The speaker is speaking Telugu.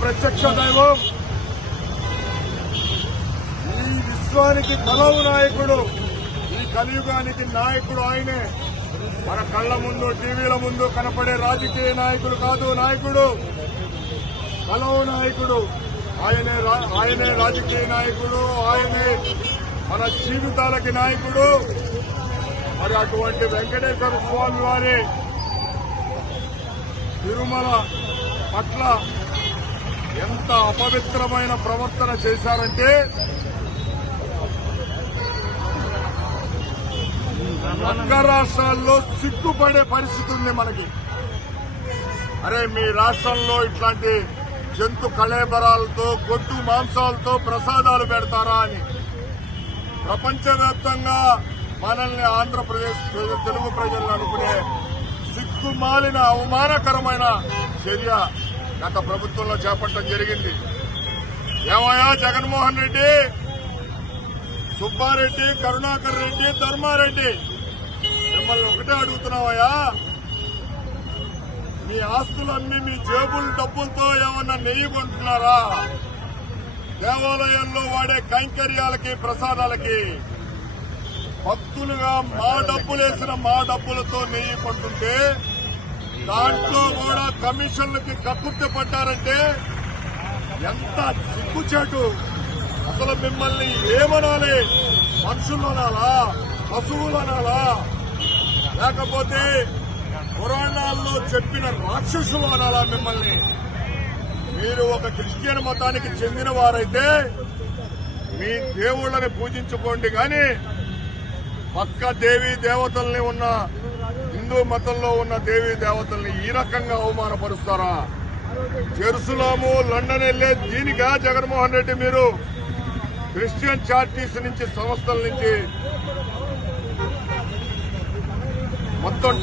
ప్రత్యక్ష దైవం. ఈ విశ్వానికి కలవు నాయకుడు ఈ కలియుగానికి నాయకుడు ఆయనే. మన కళ్ళ ముందు టీవీల ముందు కనపడే రాజకీయ నాయకుడు కాదు నాయకుడు. కలవు నాయకుడు. ఆయనే రా- ఆయనే రాజకీయ నాయకుడు ఆయనే మన జీవితాలకి నాయకుడు. మరి అటువంటి వెంకటేశ్వర స్వామి వారి తిరుమల పట్ల ఎంత అపవిత్రమైన ప్రవర్తన చేశారంటే పక్క రాష్ట్రాల్లో సిగ్గుపడే పరిస్థితి ఉంది మనకి. అరే మీ రాష్ట్రంలో ఇట్లాంటి జంతు కళేబరాలతో గొడ్డు మాంసాలతో ప్రసాదాలు పెడతారా అని. ప్రపంచవ్యాప్తంగా మనల్ని ఆంధ్రప్రదేశ్ తెలుగు ప్రజలను అనుకునే సిగ్గుమాలిన అవమానకరమైన చర్య గత ప్రభుత్వంలో చేపట్టడం జరిగింది. ఏమయ్యా? జగన్మోహన్ రెడ్డి సుబ్బారెడ్డి కరుణాకర్ రెడ్డి ధర్మారెడ్డి. మిమ్మల్ని ఒకటే అడుగుతున్నావయ్యా. మీ ఆస్తులన్నీ మీ జేబుల డబ్బులతో ఏమన్నా నెయ్యి కొంటున్నారా? దేవాలయంలో వాడే కైంకర్యాలకి ప్రసాదాలకి భక్తులుగా మా డబ్బులేసిన మా డబ్బులతో నెయ్యి కొంటుంటే దాంట్లో కూడా కమిషన్లకి కక్కుర్తి పడ్డారంటే ఎంత సిగ్గుచేటు. అసలు మిమ్మల్ని ఏమనాలి? మనుషులు అనాలా? పశువులు అనాలా? లేకపోతే పురాణాల్లో చెప్పిన రాక్షసులు అనాలా మిమ్మల్ని? మీరు ఒక క్రిస్టియన్ మతానికి చెందిన వారైతే మీ దేవుళ్ళని పూజించుకోండి కానీ పక్క దేవీ దేవతల్ని ఉన్న హిందూ మతంలో ఉన్న దేవీ దేవతల్ని ఈ రకంగా అవమానపరుస్తారా? జెరూసలాము లండన్ వెళ్ళే దీనిగా జగన్మోహన్ రెడ్డి మీరు క్రిస్టియన్ చార్టీస్ నుంచి సంస్థల నుంచి మొత్తం